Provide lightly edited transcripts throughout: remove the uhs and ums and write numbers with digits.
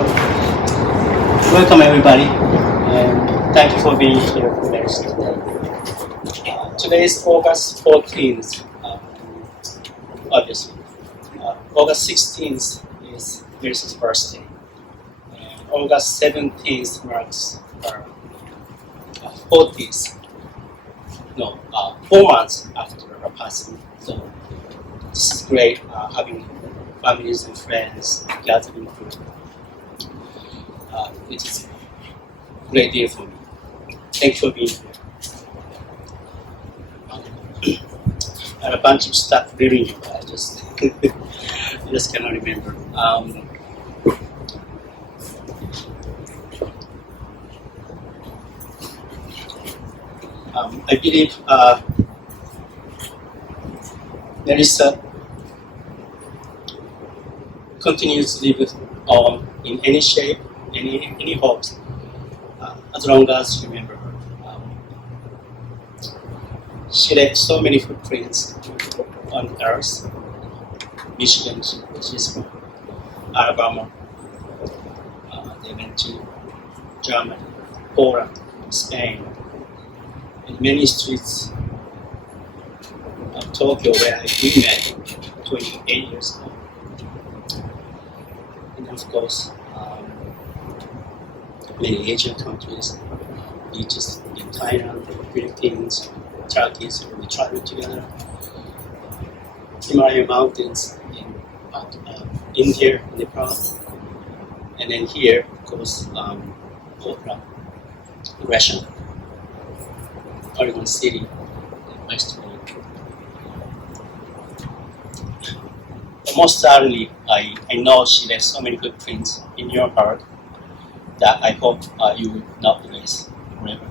Welcome everybody, and thank you for being here for next today. Today is August 14th, obviously. August 16th is Melissa's birthday. And August 17th marks her 40th. 4 months after her passing. So this is great, having families and friends gathering food. It is a great deal for me. Thank you for being here. I had a bunch of stuff reading you, but I just cannot remember. I believe Melissa continues to live on in any shape, any hopes, as long as you remember her. She left so many footprints on Earth. Michigan, she's from Alabama. They went to Germany, Poland, Spain, and many streets of Tokyo where we met 28 years ago. And of course, many Asian countries, beaches in Thailand, Philippines, Turkey, so we traveled together. Himalayan mountains in India, Nepal, and then here, of course, Portland, Russia, Oregon City, and West Coast. But most certainly, I know she left so many good prints in your heart that I hope you will not erase forever.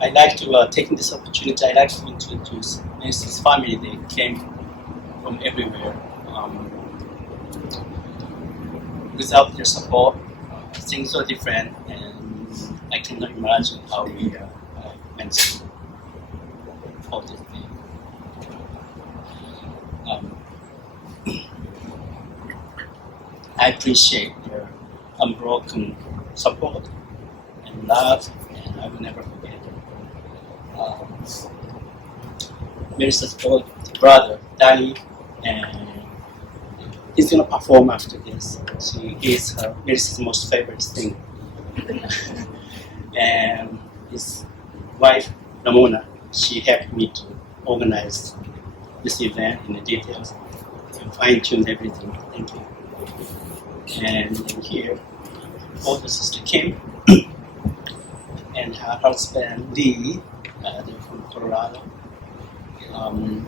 I'd like to, taking this opportunity, I'd like to introduce Melissa's family. They came from everywhere. Without their support, things are different, and I cannot imagine how we went through all this thing. I appreciate their unbroken support and love, and I will never forget it. Melissa's brother, Danny, and he's going to perform after this. He is Melissa's most favorite thing. And his wife, Ramona, she helped me to organize this event in the details and fine-tune everything. Thank you. And here, older sister Kim and her husband Lee, they're from Colorado.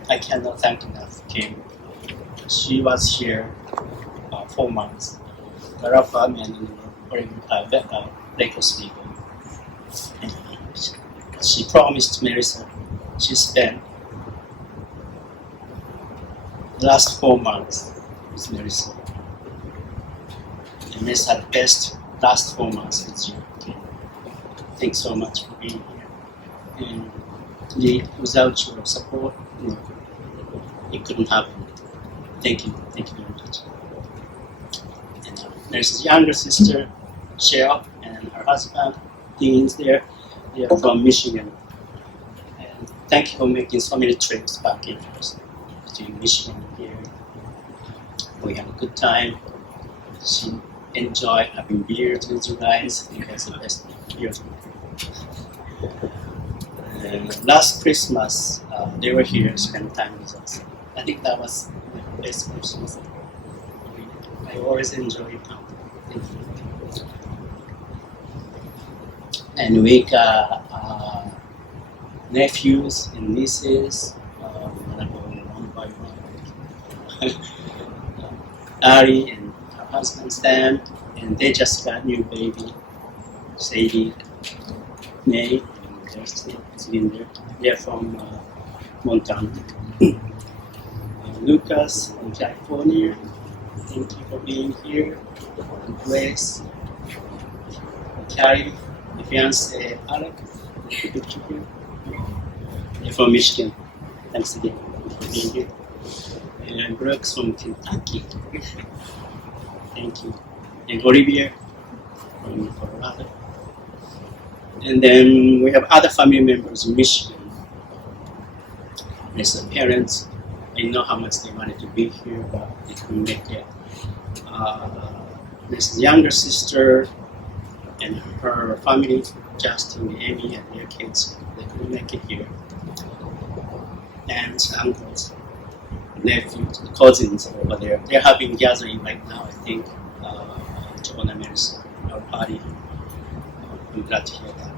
I cannot thank enough Kim. She was here 4 months. There are family in Lakers League. And she promised Melissa she spent the last 4 months with Melissa. And Melissa had the best last 4 months with you. Okay. Thanks so much for being here. And without your support, it couldn't happen. Thank you very much. And Melissa's younger sister, Sherrill, and her husband, Dean's there. They are from Michigan. And thank you for making so many trips back and forth between Michigan and here. We had a good time. She enjoyed having beers with you guys. You guys are the best beers. Last Christmas, they were here to spend time with us. I think that was the best Christmas. I always enjoy it now. Thank you. And we got nephews and nieces, one by one. Allie and her husband Stan, and they just got new baby, Sadie, May, and they're still sitting there. They're from Montana. Lucas from California, thank you for being here. Grace, Carrie, the fiance Alec, they're from Michigan. Thanks again. for being here. And Brooks from Kentucky. Thank you. And Olivia from Colorado. And then we have other family members in Michigan. There's parents. I know how much they wanted to be here, but they couldn't make it. There's younger sister and her family, Justin, Amy, and their kids. They couldn't make it here. Aunts, uncles, nephews, cousins over there. They're having gathering right now, I think, to honor Mary's party. I'm glad to hear that.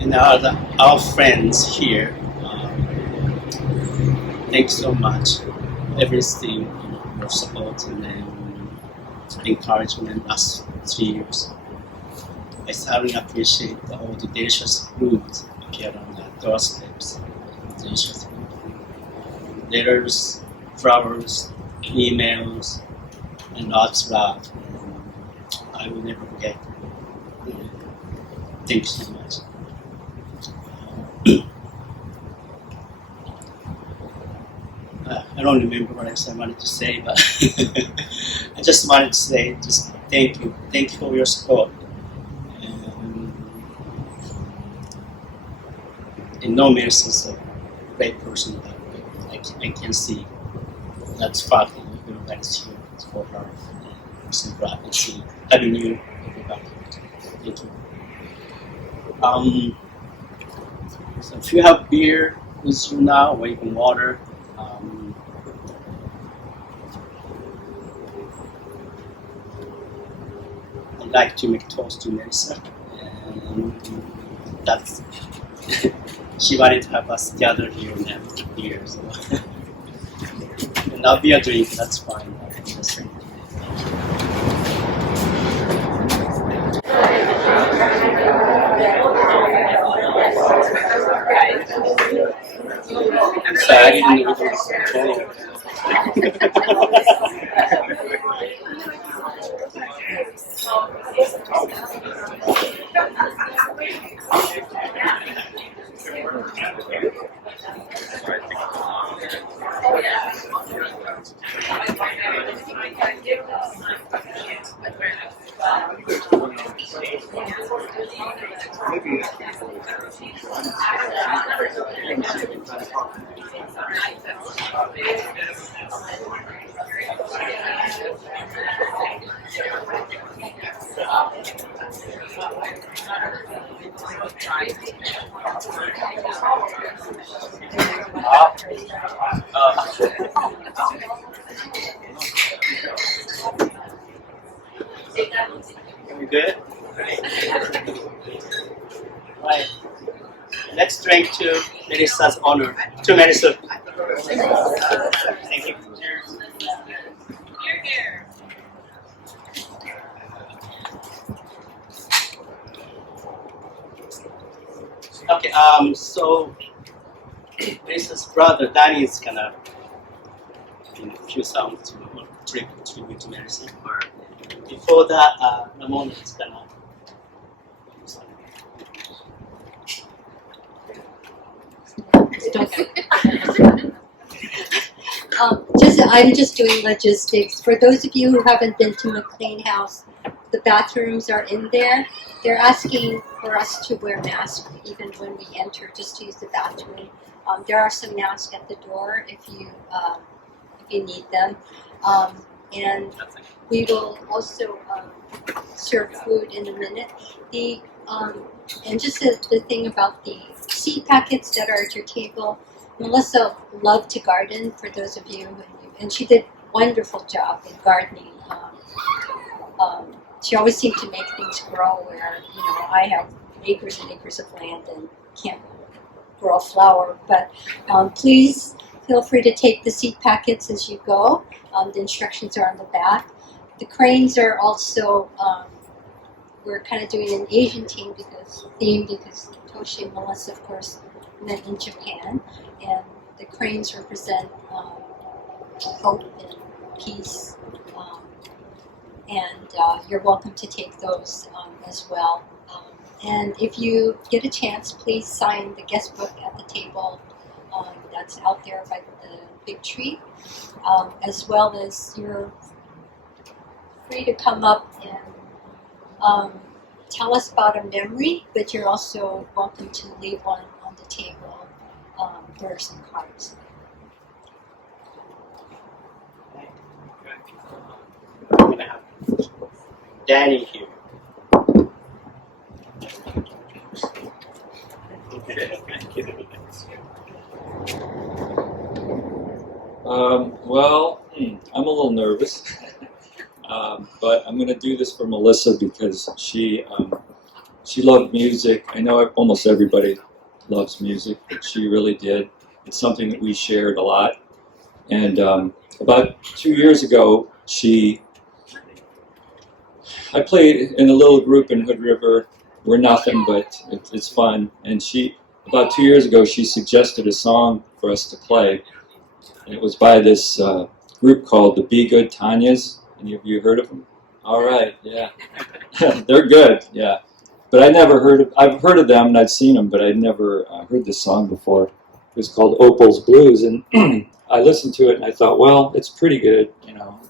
And our friends here, thanks so much. Everything, your support and then encouragement last 3 years. I thoroughly appreciate all the delicious food appeared on the doorsteps. Delicious food. Letters, flowers, emails, and lots of love. And I will never forget. Thank you so much. I don't remember what else I wanted to say, but I just wanted to say, just thank you. Thank you for your support. And no Maris is a great person. I can see that's part of everybody's here for her. I'm so glad to see having you, everybody. Thank you. So if you have beer with you now, or even water, I'd like to make a toast to Melissa, and that's she wanted to have us gather here and have beer, so and I'll be a drink. That's fine. I just drink. I'm sorry, I didn't know it was recording. We good? Right. Let's drink to Melissa's honor. To Melissa. Thank you. Here. Okay, so Melissa's brother Danny is gonna do a few songs to tribute to Melissa. Before that, Ramona is gonna do something. I'm just doing logistics. For those of you who haven't been to McLean House, the bathrooms are in there. They're asking for us to wear masks even when we enter, just to use the bathroom. There are some masks at the door if you need them. And we will also serve food in a minute. And just the thing about the seed packets that are at your table, Melissa loved to garden, for those of you, and she did a wonderful job in gardening. She always seemed to make things grow where, I have acres and acres of land and can't grow a flower. But please feel free to take the seed packets as you go. The instructions are on the back. The cranes are also, we're kind of doing an Asian theme because Toshi and Melissa, of course, met in Japan. And the cranes represent hope and peace. And you're welcome to take those as well. And if you get a chance, please sign the guest book at the table that's out there by the big tree, as well as you're free to come up and tell us about a memory, but you're also welcome to leave one on the table for some cards. I'm going to have Danny here. Okay, thank you. Well, I'm a little nervous, but I'm going to do this for Melissa because she loved music. I know almost everybody loves music, but she really did. It's something that we shared a lot. And about 2 years ago, I played in a little group in Hood River. We're nothing, but it's fun. And about 2 years ago, she suggested a song for us to play. And it was by this group called the Be Good Tanyas. Any of you heard of them? All right, yeah. They're good, yeah. But I've heard of them and I've seen them, but I'd never heard this song before. It was called Opal's Blues. And I listened to it and I thought, well, it's pretty good, I don't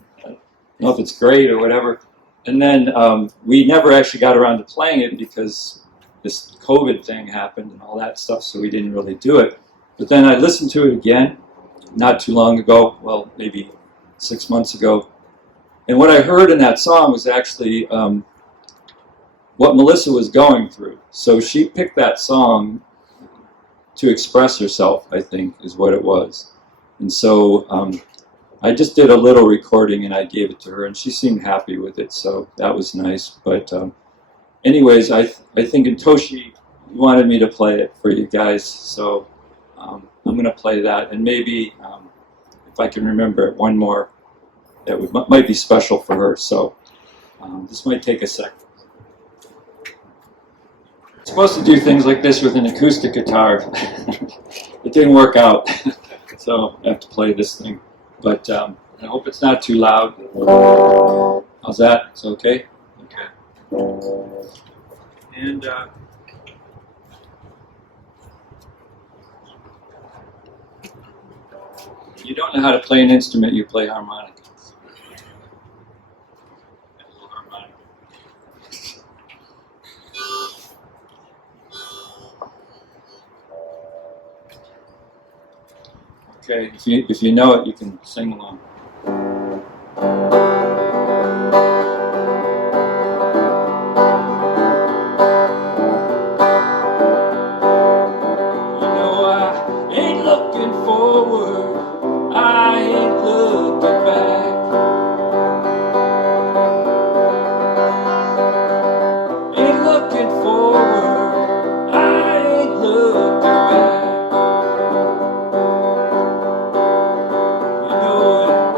know if it's great or whatever. And then we never actually got around to playing it because this COVID thing happened and all that stuff, so we didn't really do it. But then I listened to it again not too long ago, well, maybe 6 months ago. And what I heard in that song was actually what Melissa was going through. So she picked that song to express herself, I think, is what it was. And so I just did a little recording and I gave it to her, and she seemed happy with it, so that was nice. But anyways, I think Toshi wanted me to play it for you guys, so I'm going to play that, and maybe if I can remember one more that might be special for her. So this might take a second. I'm supposed to do things like this with an acoustic guitar. It didn't work out, so I have to play this thing. But I hope it's not too loud. How's that? It's okay? Okay. And you don't know how to play an instrument, you play harmonica. Okay, if you know it, you can sing along. You know I ain't looking forward, I ain't looking back. Ain't looking forward, I ain't looking back. You know it.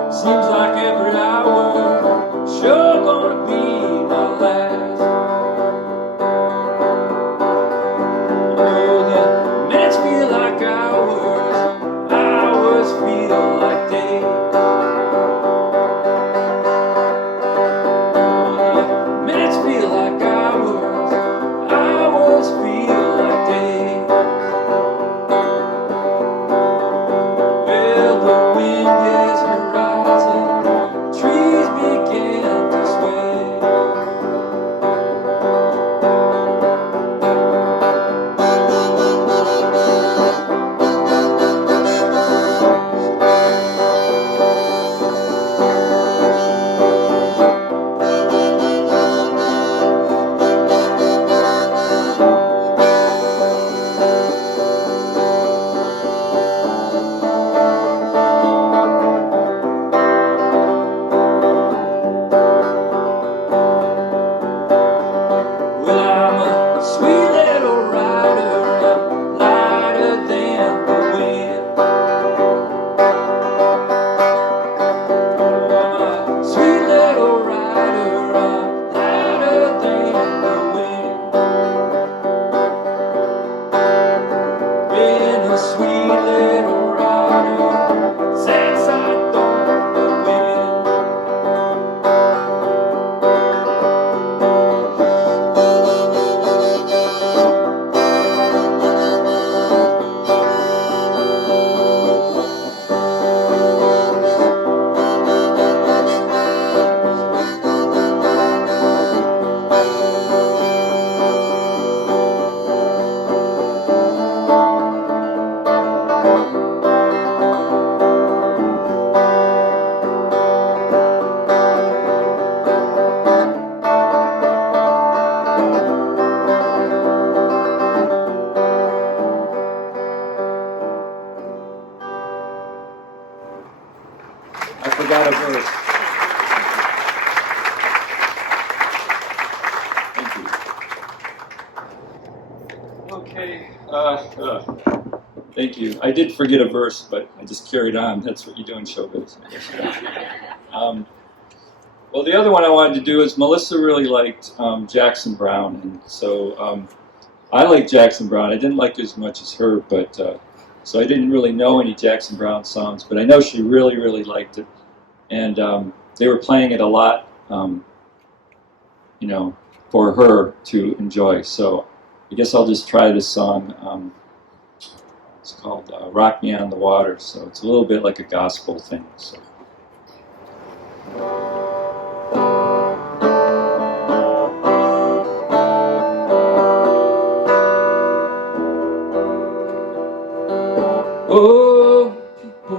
Yes. Thank you. Okay. Thank you. I did forget a verse, but I just carried on. That's what you do in showbiz. Well, the other one I wanted to do is Melissa really liked Jackson Browne, and so I like Jackson Browne. I didn't like it as much as her, but so I didn't really know any Jackson Browne songs, but I know she really, really liked it, and they were playing it a lot, for her to enjoy. So I guess I'll just try this song. It's called "Rock Me on the Water," so it's a little bit like a gospel thing. So. Oh, people,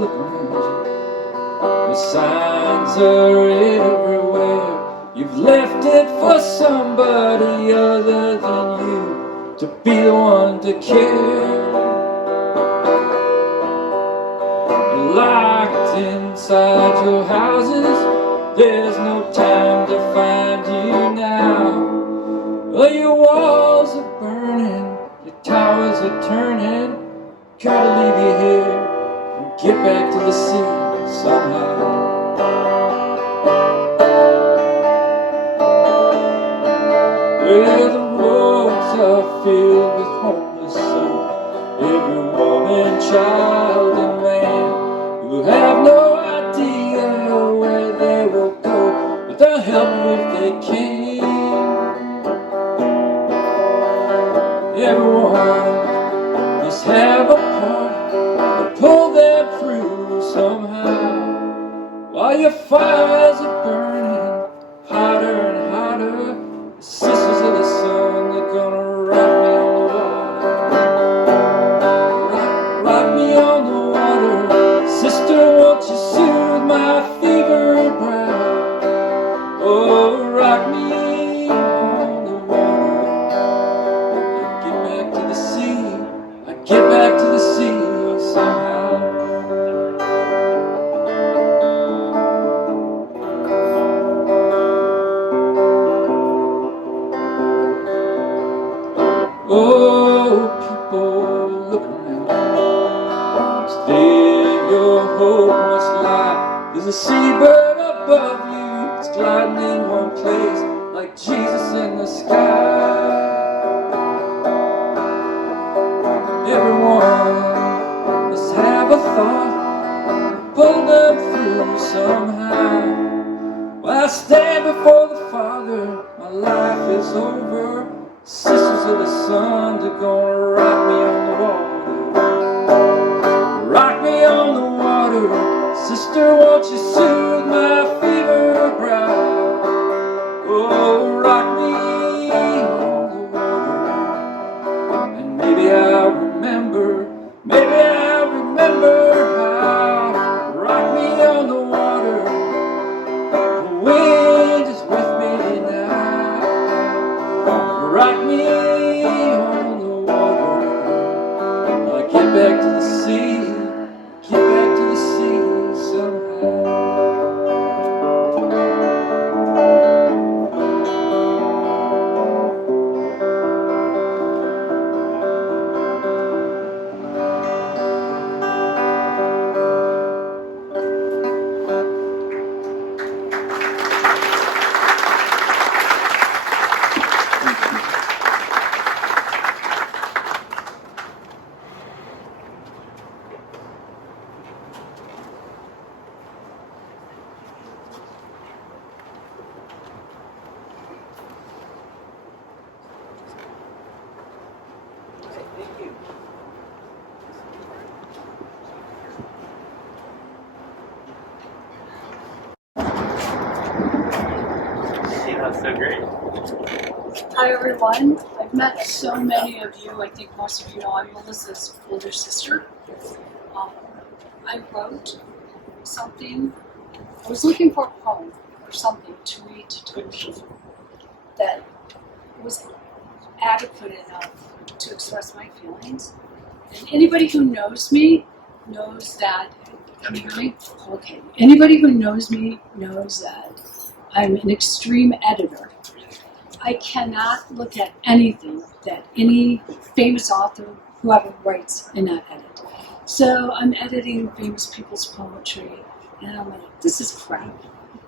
look around you. The signs are everywhere. You've left it for somebody other than you to be the one to care. You're locked inside your houses. There's no time to find you now. Well, your walls are burning, your towers are turning. Try to leave you here and get back to the sea somehow. Where the roads are filled with homeless souls, every woman, child, and man who have no idea where they will go, but they'll help you if they can. Everyone must have a part to pull them through somehow. While your fires are burning hotter and hotter, the sisters of the sun, they're gonna rock me on the water. Rock me on the water. Sister, won't you soothe my fevered brow? Oh, rock me on the water. Get back to the sea. I get back to the sea somehow. Oh, people, look around. It's there your hope must lie. There's a seabird above you. It's gliding in one place like Jesus in the sky. Everyone must have a thought, pull them through somehow. While I stand before the Father, my life is over. Sisters of the sun, they're gonna rock me on the water. Rock me on the water. Sister, won't you soothe my fevered brow? Oh, rock me on the water. And maybe I'll remember how. Rock me on the water. The wind is with me now. Rock me on the water. I get back to the sea, get back to the sea somehow. That's so great. Hi everyone. I've met so many of you. I think most of you know I'm Melissa's older sister. I wrote something. I was looking for a poem or something to read to Toshi that was adequate enough to express my feelings. And anybody who knows me knows that Can you hear me? Okay. Anybody who knows me knows that I'm an extreme editor. I cannot look at anything that any famous author, whoever writes, and not edit. So I'm editing famous people's poetry, and I'm like, this is crap.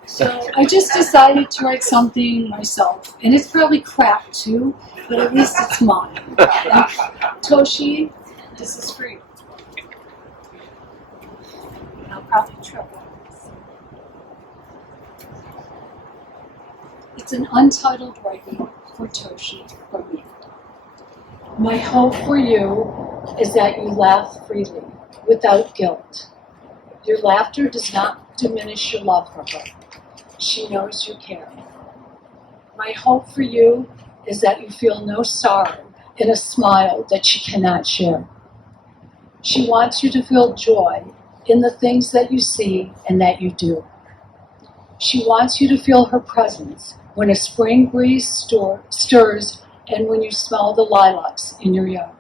So I just decided to write something myself, and it's probably crap too, but at least it's mine. And Toshi, this is for you. I'll probably trip. It's an untitled writing for Toshi from me. My hope for you is that you laugh freely, without guilt. Your laughter does not diminish your love for her. She knows you care. My hope for you is that you feel no sorrow in a smile that she cannot share. She wants you to feel joy in the things that you see and that you do. She wants you to feel her presence when a spring breeze stirs and when you smell the lilacs in your yard.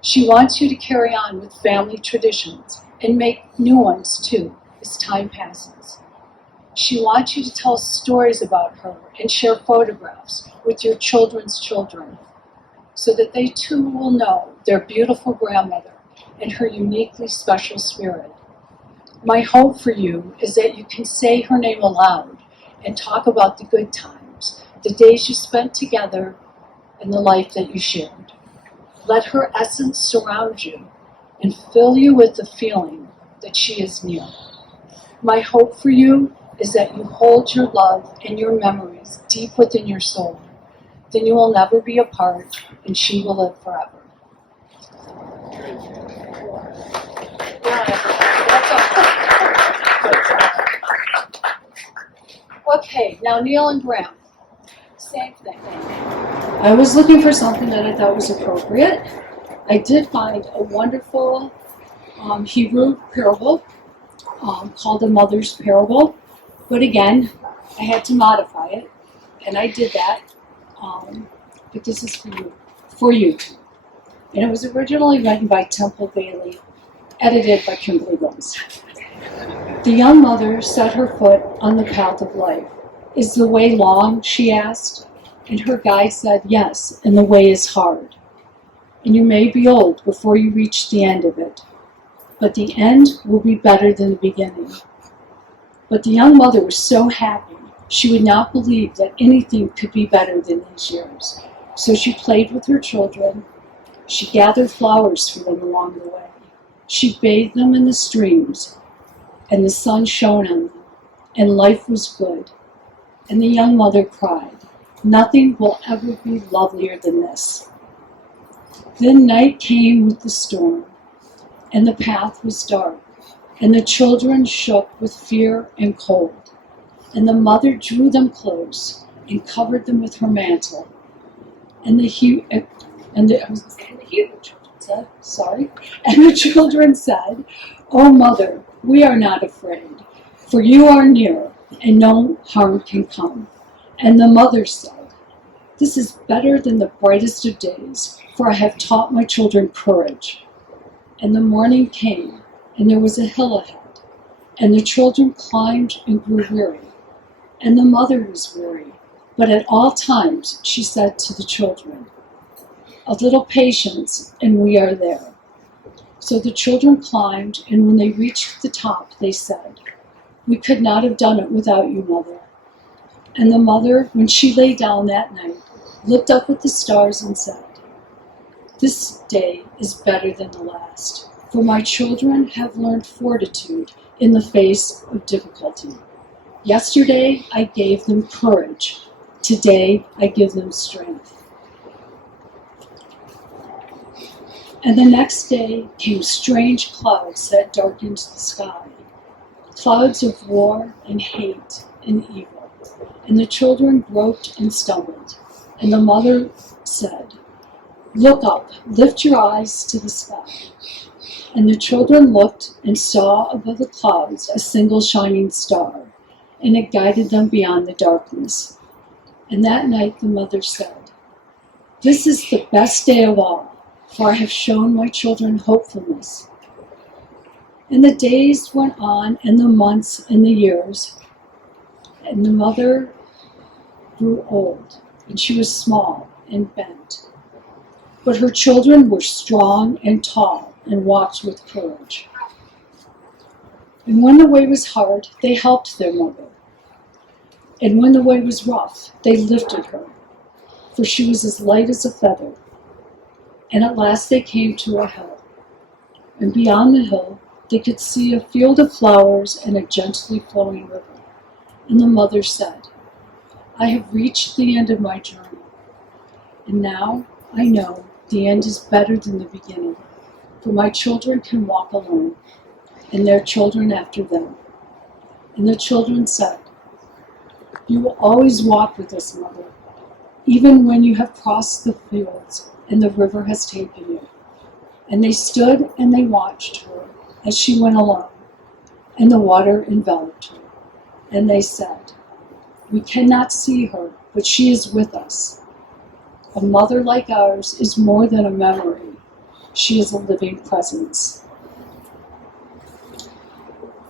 She wants you to carry on with family traditions and make new ones too as time passes. She wants you to tell stories about her and share photographs with your children's children so that they too will know their beautiful grandmother and her uniquely special spirit. My hope for you is that you can say her name aloud and talk about the good times, the days you spent together, and the life that you shared. Let her essence surround you and fill you with the feeling that she is near. My hope for you is that you hold your love and your memories deep within your soul. Then you will never be apart, and she will live forever. Okay, now Neil and Graham. Same thing. I was looking for something that I thought was appropriate. I did find a wonderful Hebrew parable called the Mother's Parable. But again, I had to modify it, and I did that. But this is for you. And it was originally written by Temple Bailey, edited by Kimberly. The young mother set her foot on the path of life. Is the way long? She asked. And her guide said, yes, and the way is hard. And you may be old before you reach the end of it. But the end will be better than the beginning. But the young mother was so happy, she would not believe that anything could be better than these years. So she played with her children. She gathered flowers for them along the way. She bathed them in the streams, and the sun shone on them, and life was good. And the young mother cried, nothing will ever be lovelier than this. Then night came with the storm, and the path was dark, and the children shook with fear and cold. And the mother drew them close and covered them with her mantle. And the Hebrew children said, And the children said, "O mother, we are not afraid, for you are near, and no harm can come." And the mother said, "This is better than the brightest of days, for I have taught my children courage." And the morning came, and there was a hill ahead, and the children climbed and grew weary. And the mother was weary, but at all times she said to the children, "A little patience, and we are there." So the children climbed, and when they reached the top, they said, "We could not have done it without you, Mother." And the mother, when she lay down that night, looked up at the stars and said, "This day is better than the last, for my children have learned fortitude in the face of difficulty. Yesterday I gave them courage. Today I give them strength." And the next day came strange clouds that darkened the sky, clouds of war and hate and evil. And the children groped and stumbled. And the mother said, "Look up, lift your eyes to the sky." And the children looked and saw above the clouds a single shining star, and it guided them beyond the darkness. And that night the mother said, "This is the best day of all, for I have shown my children hopefulness." And the days went on, and the months and the years, and the mother grew old, and she was small and bent. But her children were strong and tall and walked with courage. And when the way was hard, they helped their mother. And when the way was rough, they lifted her, for she was as light as a feather. And at last they came to a hill. And beyond the hill, they could see a field of flowers and a gently flowing river. And the mother said, I have reached the end of my journey. And now I know the end is better than the beginning, for my children can walk alone, and their children after them. And the children said, You will always walk with us, Mother, even when you have crossed the fields and the river has taken you. And they stood and they watched her as she went along, and the water enveloped her. And they said, We cannot see her, but she is with us. A mother like ours is more than a memory. She is a living presence.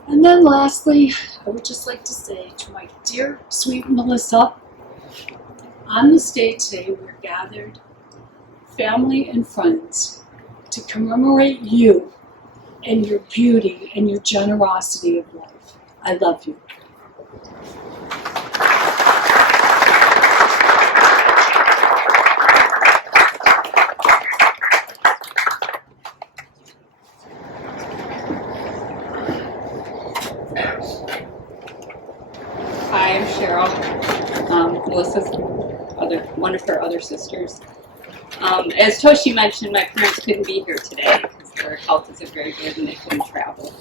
And then lastly, I would just like to say to my dear, sweet Melissa, on this day today we're gathered, family and friends, to commemorate you and your beauty and your generosity of life. I love you. Hi, I'm Sherrill, Melissa's one of her other sisters. As Toshi mentioned, my parents couldn't be here today because their health isn't very good and they couldn't travel.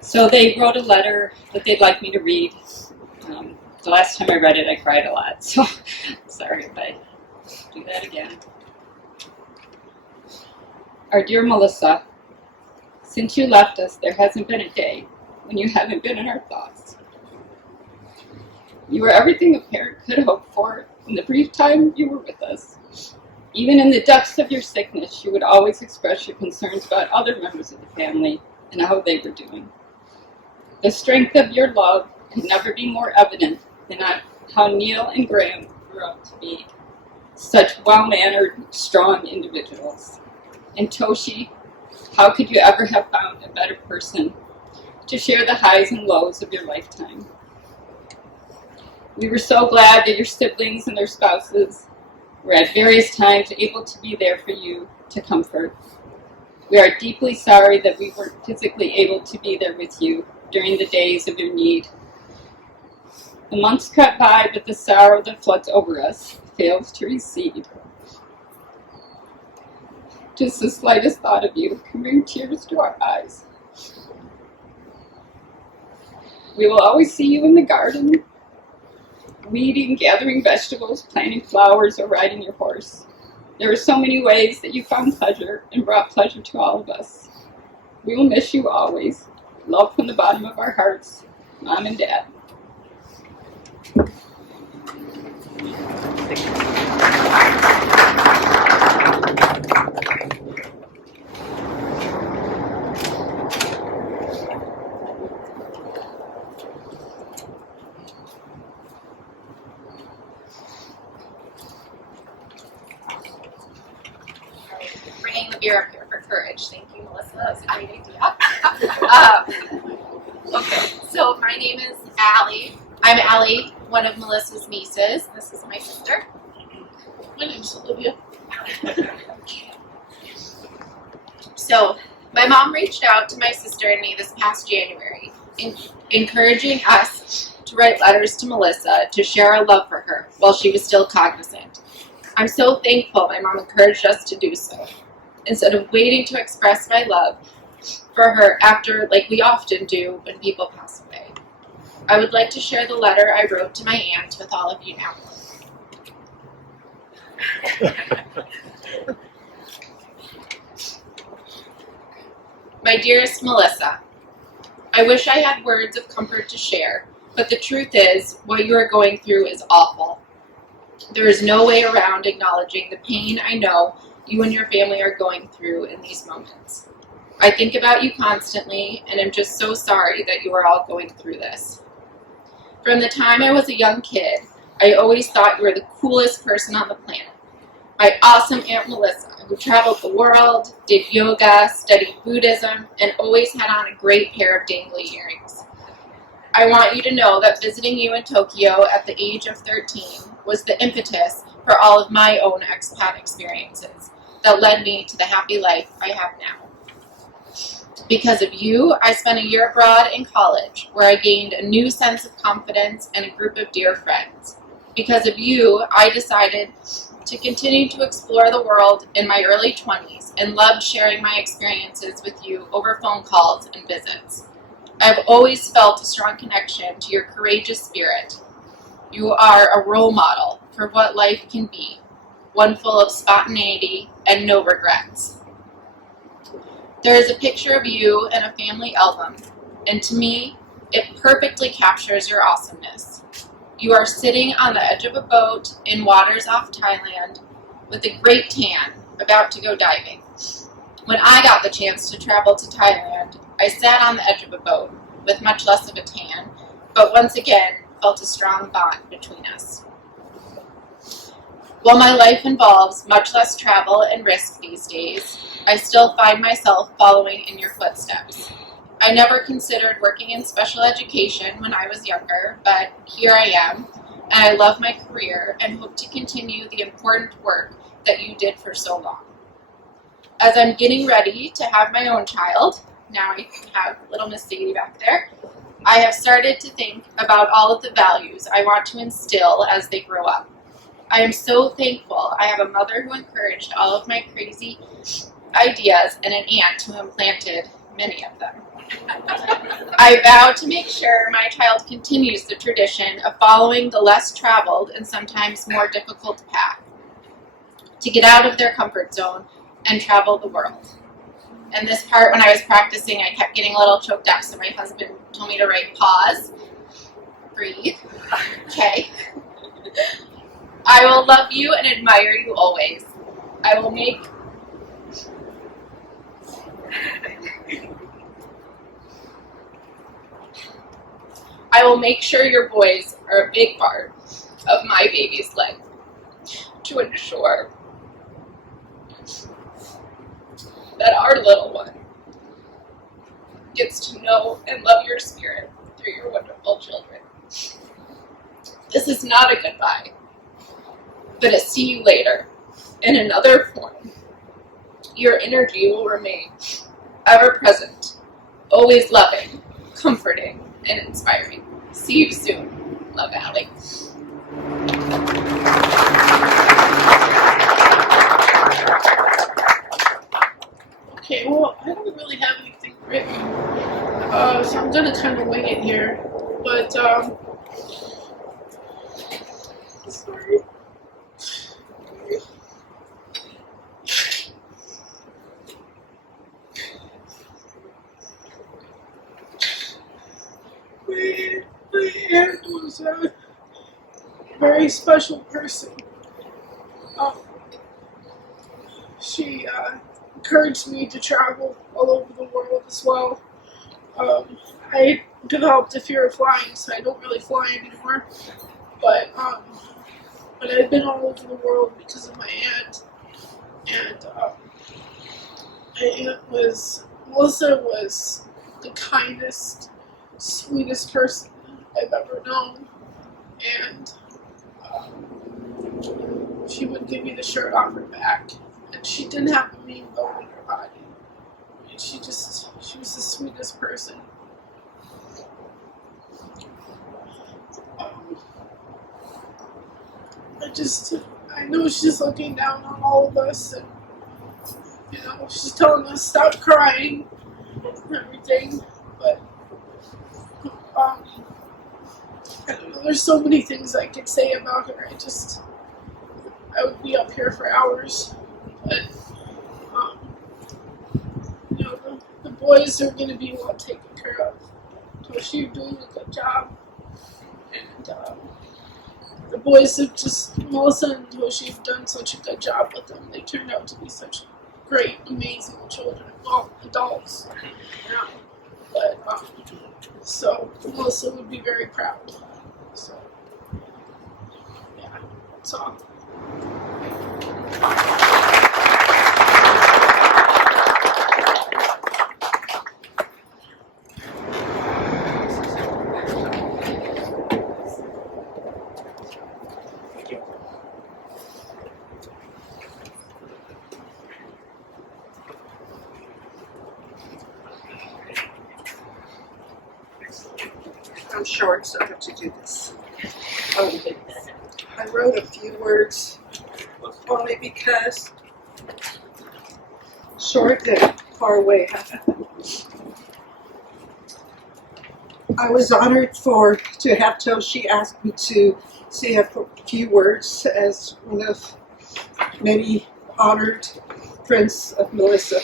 So they wrote a letter that they'd like me to read. The last time I read it, I cried a lot, so sorry if I do that again. Our dear Melissa, since you left us, there hasn't been a day when you haven't been in our thoughts. You were everything a parent could hope for in the brief time you were with us. Even in the depths of your sickness, you would always express your concerns about other members of the family and how they were doing. The strength of your love could never be more evident than how Neil and Graham grew up to be such well-mannered, strong individuals. And Toshi, how could you ever have found a better person to share the highs and lows of your lifetime? We were so glad that your siblings and their spouses were at various times able to be there for you to comfort. We are deeply sorry that we weren't physically able to be there with you during the days of your need. The months cut by, but the sorrow that floods over us fails to recede. Just the slightest thought of you can bring tears to our eyes. We will always see you in the garden, weeding, gathering vegetables, planting flowers, or riding your horse. There are so many ways that you found pleasure and brought pleasure to all of us. We will miss you always. Love from the bottom of our hearts, Mom and Dad. Bringing the beer up here for courage. Thank you, Melissa. That's a great idea. Okay, so my name is Allie. I'm Allie, one of Melissa's nieces. This is my sister. My name's Olivia. So, my mom reached out to my sister and me this past January, encouraging us to write letters to Melissa to share our love for her while she was still cognizant. I'm so thankful my mom encouraged us to do so, instead of waiting to express my love for her after, like we often do when people pass away. I would like to share the letter I wrote to my aunt with all of you now. My dearest Melissa, I wish I had words of comfort to share, but the truth is, what you are going through is awful. There is no way around acknowledging the pain I know you and your family are going through in these moments. I think about you constantly, and am just so sorry that you are all going through this. From the time I was a young kid, I always thought you were the coolest person on the planet. My awesome Aunt Melissa, who traveled the world, did yoga, studied Buddhism, and always had on a great pair of dangly earrings. I want you to know that visiting you in Tokyo at the age of 13 was the impetus for all of my own expat experiences that led me to the happy life I have now. Because of you, I spent a year abroad in college where I gained a new sense of confidence and a group of dear friends. Because of you, I decided to continue to explore the world in my early 20s and loved sharing my experiences with you over phone calls and visits. I've always felt a strong connection to your courageous spirit. You are a role model for what life can be, one full of spontaneity and no regrets. There is a picture of you in a family album, and to me, it perfectly captures your awesomeness. You are sitting on the edge of a boat in waters off Thailand with a great tan, about to go diving. When I got the chance to travel to Thailand, I sat on the edge of a boat with much less of a tan, but once again felt a strong bond between us. While my life involves much less travel and risk these days, I still find myself following in your footsteps. I never considered working in special education when I was younger, but here I am, and I love my career and hope to continue the important work that you did for so long. As I'm getting ready to have my own child, now I have little Miss Sadie back there, I have started to think about all of the values I want to instill as they grow up. I am so thankful I have a mother who encouraged all of my crazy ideas and an aunt who implanted many of them. I vow to make sure my child continues the tradition of following the less traveled and sometimes more difficult path, to get out of their comfort zone and travel the world. And this part, when I was practicing, I kept getting a little choked up, so my husband told me to write pause, breathe, okay. I will love you and admire you always. I will make sure your boys are a big part of my baby's life to ensure that our little one gets to know and love your spirit through your wonderful children. This is not a goodbye, but a see you later in another form. Your energy will remain ever present, always loving, comforting, and inspiring. See you soon. Love, Allie. Okay, well, I don't really have anything written, so I'm gonna kind of wing it here, but, sorry. My aunt was a very special person. She encouraged me to travel all over the world as well. I developed a fear of flying, so I don't really fly anymore. But I've been all over the world because of my aunt. And Melissa was the kindest, sweetest person I've ever known. And she would give me the shirt off her back. And she didn't have a mean bone in her body. I mean, she was the sweetest person. I know she's looking down on all of us, and she's telling us stop crying and everything. But I don't know. There's so many things I could say about her. I would be up here for hours. But the boys are going to be well taken care of. Toshi, you're doing a good job. And the boys Melissa and Toshi have done such a good job with them. They turned out to be such great, amazing children, well, adults. Yeah. But so Melissa would be very proud. So yeah, that's all. I'm short, so I have to do this. I wrote a few words only because short and far away. I was honored to have Toshi ask me to say a few words as one of many honored friends of Melissa.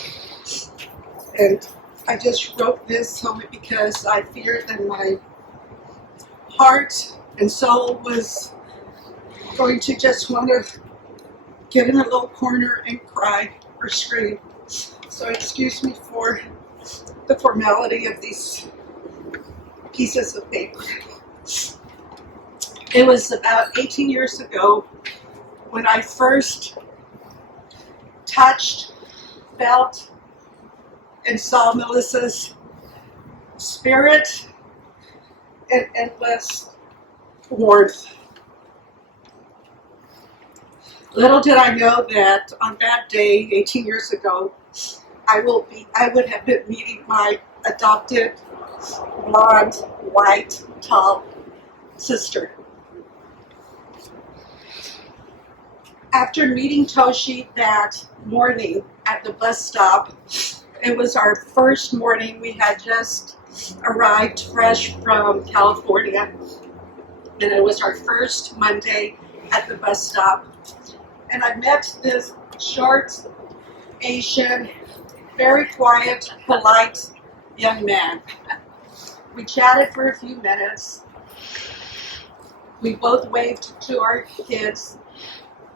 And I just wrote this only because I feared that my heart and soul was going to just want to get in a little corner and cry or scream. So excuse me for the formality of these pieces of paper. It was about 18 years ago when I first touched, felt, and saw Melissa's spirit and endless warmth. Little did I know that on that day, 18 years ago, I would have been meeting my adopted, blonde, white, tall sister. After meeting Toshi that morning at the bus stop, it was our first morning. We had just arrived fresh from California, and it was our first Monday at the bus stop. And I met this short, Asian, very quiet, polite young man. We chatted for a few minutes. We both waved to our kids,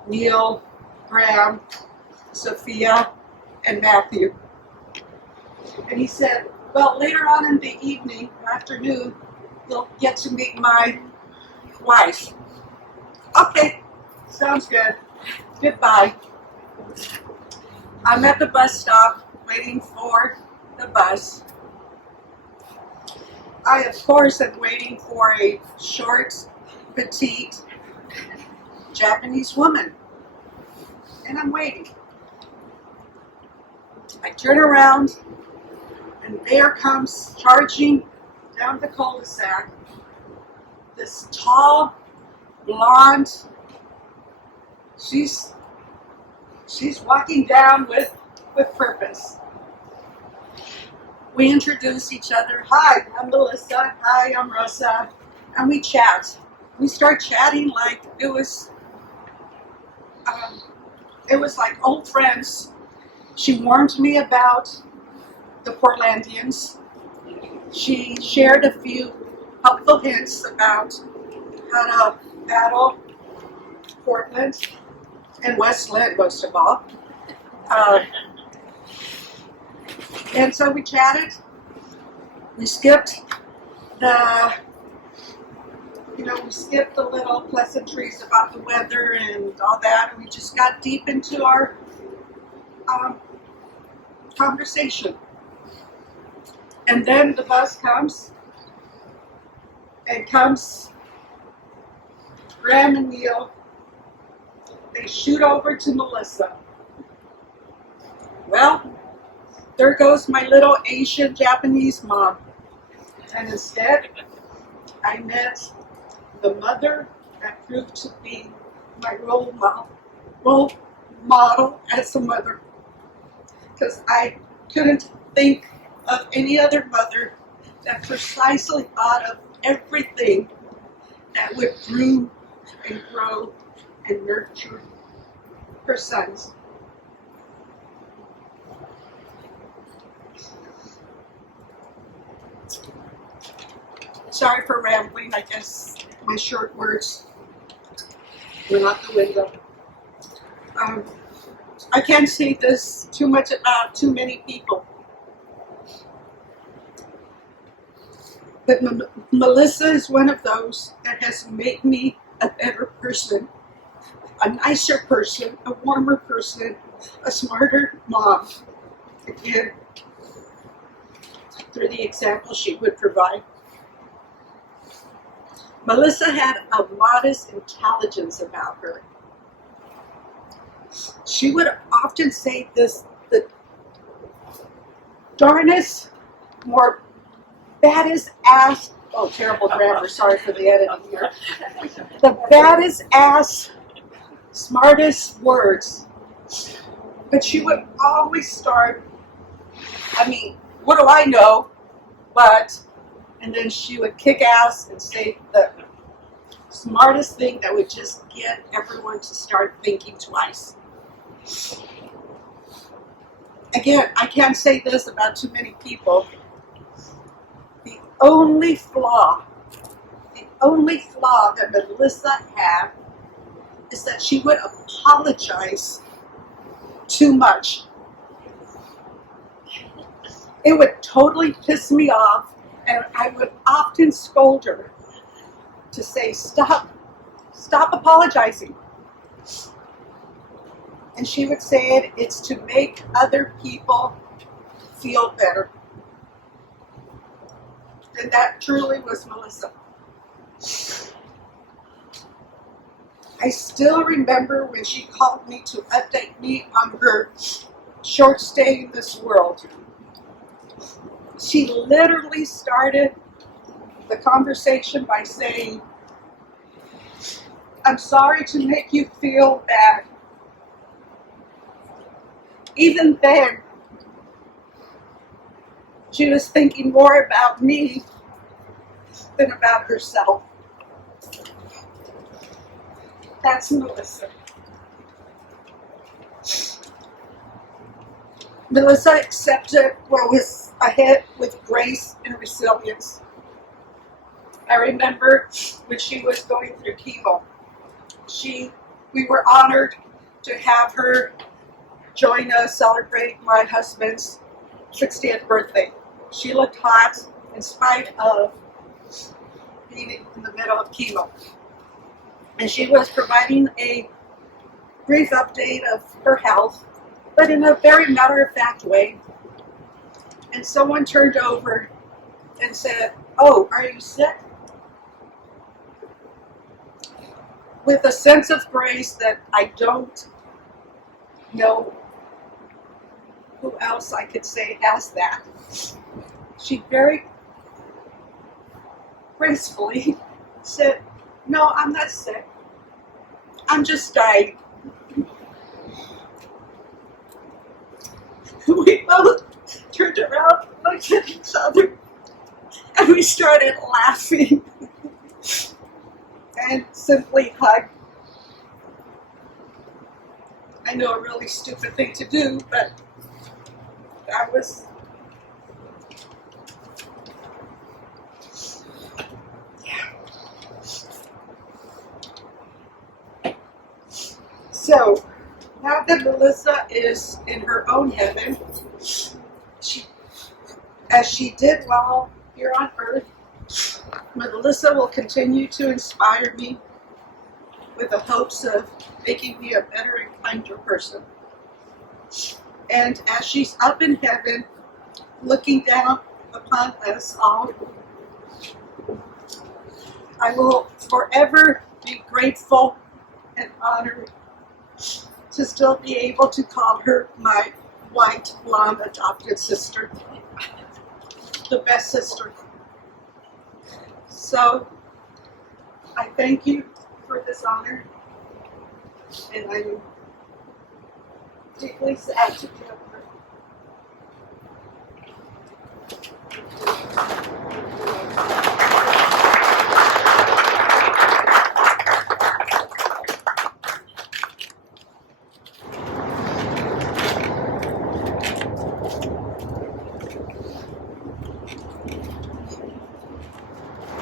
Neil, Graham, Sophia, and Matthew. And he said, well, later on in the evening, afternoon, you'll get to meet my wife. Okay, sounds good. Goodbye. I'm at the bus stop waiting for the bus. I, of course, am waiting for a short, petite, Japanese woman. And I'm waiting. I turn around, and there comes, charging down the cul-de-sac, this tall, blonde, she's walking down with purpose. We introduce each other. Hi, I'm Melissa. Hi, I'm Rosa. And we chat. We start chatting like it was like old friends. She warned me about the Portlandians. She shared a few helpful hints about how to battle Portland and West Linn, most of all. And so we chatted. We skipped the little pleasantries about the weather and all that. We just got deep into our conversation. And then the bus comes, and comes Graham and Neil. They shoot over to Melissa. Well, there goes my little Asian Japanese mom. And instead, I met the mother that proved to be my role model as a mother. Because I couldn't think of any other mother that precisely thought of everything that would groom and grow and nurture her sons. Sorry for rambling. I guess my short words went out the window. I can't say this too much about too many people. But Melissa is one of those that has made me a better person, a nicer person, a warmer person, a smarter mom. Again, through the example she would provide. Melissa had a modest intelligence about her. She would often say this, the darnest, more baddest ass, oh, terrible grammar, sorry for the editing here. The baddest ass, smartest words. But she would always start, I mean, what do I know? But, and then she would kick ass and say the smartest thing that would just get everyone to start thinking twice. Again, I can't say this about too many people. The only flaw that Melissa had is that she would apologize too much. It would totally piss me off, and I would often scold her to say, stop apologizing. And she would say it's to make other people feel better. And that truly was Melissa. I still remember when she called me to update me on her short stay in this world. She literally started the conversation by saying, I'm sorry to make you feel bad. Even then, she was thinking more about me than about herself. That's Melissa. Melissa accepted what was ahead with grace and resilience. I remember when she was going through chemo, we were honored to have her join us celebrate my husband's 60th birthday. She looked hot in spite of being in the middle of chemo. And she was providing a brief update of her health, but in a very matter-of-fact way. And someone turned over and said, "Oh, are you sick?" With a sense of grace that I don't know who else I could say has that, she very gracefully said, "No, I'm not sick. I'm just dying." We both turned around, looked at each other, and we started laughing and simply hugged. I know a really stupid thing to do, but that was... So, now that Melissa is in her own heaven, as she did while here on earth, Melissa will continue to inspire me with the hopes of making me a better and kinder person. And as she's up in heaven, looking down upon us all, I will forever be grateful and honored to still be able to call her my white, blonde adopted sister. The best sister. So, I thank you for this honor, and I'm deeply sad to be over.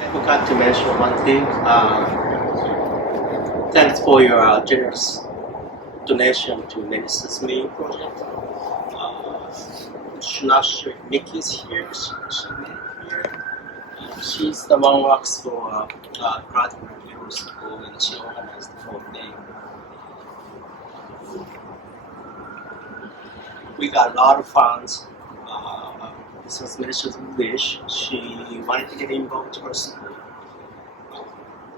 I forgot to mention one thing. Thanks for your generous donation to Melissa's main project. I'm not sure if Mickey's here. She's here. She's the one who works for Gardner Middle School, and she organized the whole thing. We got a lot of funds. This was Melissa's wish. She wanted to get involved to her school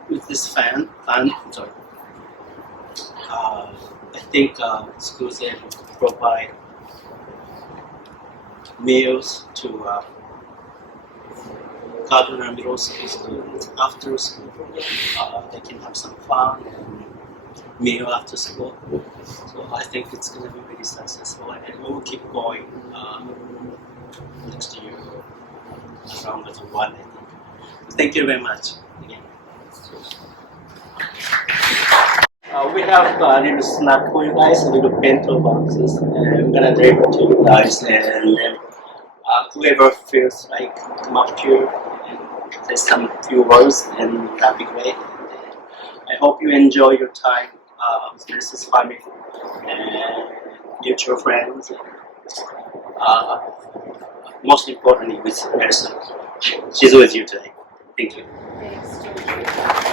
with this fund. Sorry. I think schools able to provide meals to Gardner Middle School students after school. They can have some fun and meal after school. So I think it's going to be really successful, and we will keep going next year around the one, I think. Thank you very much again. We have a little snack for you guys, a little bento boxes, and I'm gonna deliver to you guys. And whoever feels like come up here and say some few words, and that'd be great. I hope you enjoy your time with Melissa's family and mutual friends. Most importantly, with Melissa. She's with you today. Thank you. Thanks, Toshi.